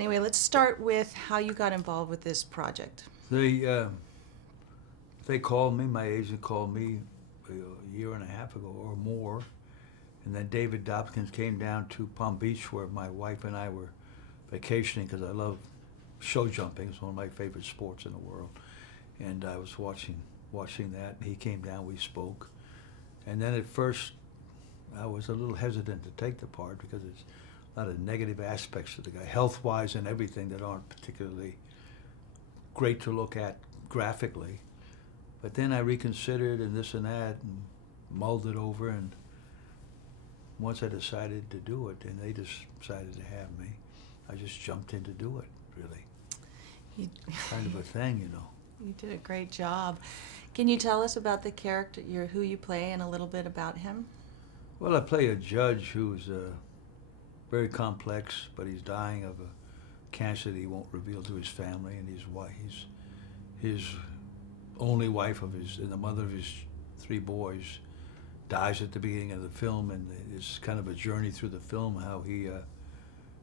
Anyway, let's start with how you got involved with this project. They called me, my agent called me a year and a half ago or more, and then David Dobkins came down to Palm Beach where my wife and I were vacationing because I love show jumping. It's one of my favorite sports in the world. And I was watching that, and he came down, we spoke. And then at first, I was a little hesitant to take the part because there's a lot of negative aspects to the guy, health-wise and everything, that aren't particularly great to look at graphically. But then I reconsidered and this and that and mulled it over, and once I decided to do it, and they just decided to have me, I just jumped in to do it, really. Kind of a thing, you know. You did a great job. Can you tell us about the character, who you play, and a little bit about him? Well, I play a judge who's very complex, but he's dying of a cancer that he won't reveal to his family, and his only wife and the mother of his 3 boys dies at the beginning of the film, and it's kind of a journey through the film how he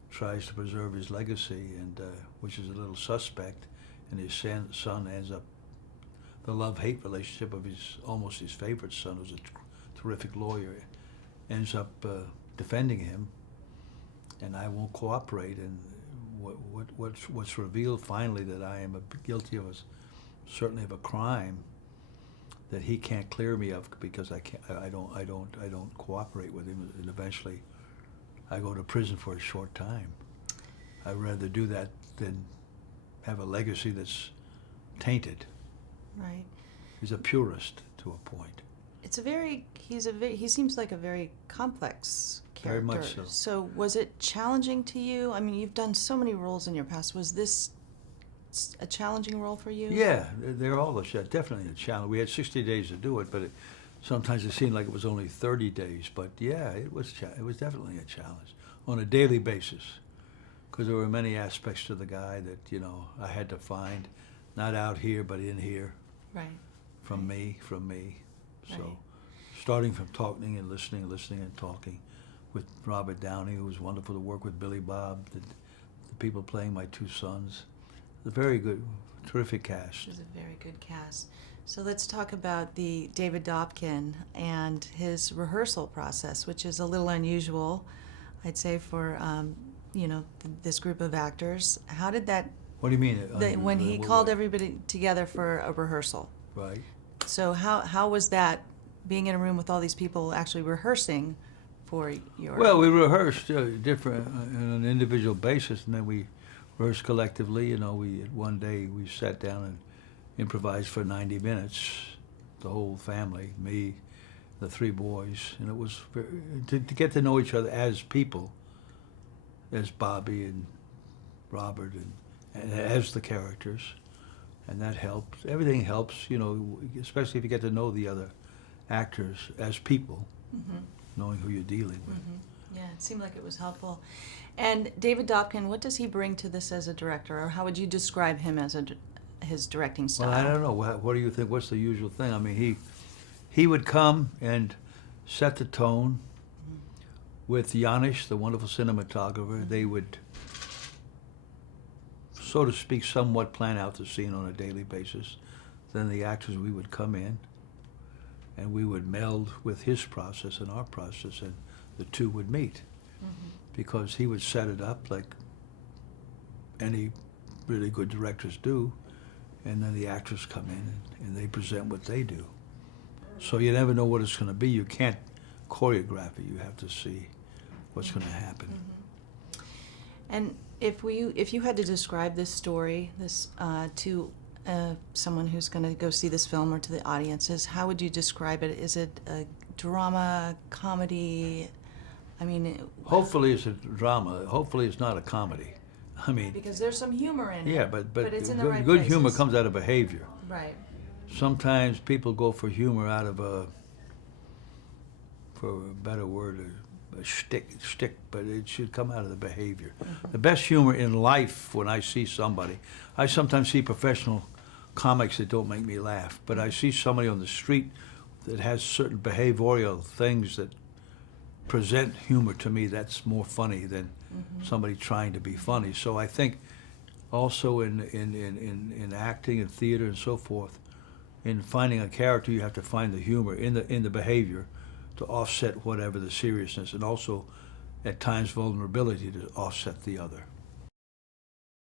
tries to preserve his legacy, and which is a little suspect, and his son ends up, the love-hate relationship of almost his favorite son, who's a terrific lawyer, ends up defending him, and I won't cooperate, and what's revealed finally that I am guilty of certainly of a crime that he can't clear me of because I don't cooperate with him, and eventually I go to prison for a short time. I'd rather do that than have a legacy that's tainted. Right. He's a purist to a point. He seems like a very complex character. Very much so. So was it challenging to you? I mean, you've done so many roles in your past. Was this a challenging role for you? Yeah, they're all definitely a challenge. We had 60 days to do it, but sometimes it seemed like it was only 30 days. But yeah, it was definitely a challenge on a daily basis, because there were many aspects to the guy that, you know, I had to find, not out here but in here. Right. From me. So, Right. starting from talking and listening and talking with Robert Downey, who was wonderful to work with, Billy Bob, the people playing my 2 sons. A very good, terrific cast. It was a very good cast. So let's talk about the David Dobkin and his rehearsal process, which is a little unusual, I'd say, for this group of actors. How did that? What do you mean? When he called everybody together for a rehearsal. Right. So how was that, being in a room with all these people actually rehearsing for your? Well, we rehearsed different on an individual basis, and then we rehearsed collectively. You know, one day we sat down and improvised for 90 minutes, the whole family, me, the 3 boys, and it was to get to know each other as people, as Bobby and Robert, and as the characters, and that helps. Everything helps, you know, especially if you get to know the other actors as people, Mm-hmm. knowing who you're dealing with. Mm-hmm. Yeah, it seemed like it was helpful. And David Dobkin, what does he bring to this as a director, or how would you describe him as his directing style? Well, I don't know. What do you think? What's the usual thing? I mean, he would come and set the tone with Janusz, the wonderful cinematographer. They would, so to speak, somewhat plan out the scene on a daily basis. Then the actors, we would come in, and we would meld with his process and our process, and the 2 would meet. Mm-hmm. Because he would set it up like any really good directors do, and then the actors come in and they present what they do. So you never know what it's going to be. You can't choreograph it. You have to see what's going to happen. Mm-hmm. And if you had to describe this story, to someone who's going to go see this film, or to the audiences, how would you describe it? Is it a drama, comedy? I mean, hopefully it's a drama. Hopefully it's not a comedy. I mean, because there's some humor in it. yeah, but it's in the right good places. humor comes out of behavior. Right. Sometimes people go for humor out of for a better word, a shtick, but it should come out of the behavior. Mm-hmm. The best humor in life, when I see somebody, I sometimes see professional comics that don't make me laugh, but I see somebody on the street that has certain behavioral things that present humor to me. That's more funny than somebody trying to be funny. So I think also in acting and theater and so forth, in finding a character, you have to find the humor in the behavior to offset whatever the seriousness, and also at times vulnerability to offset the other.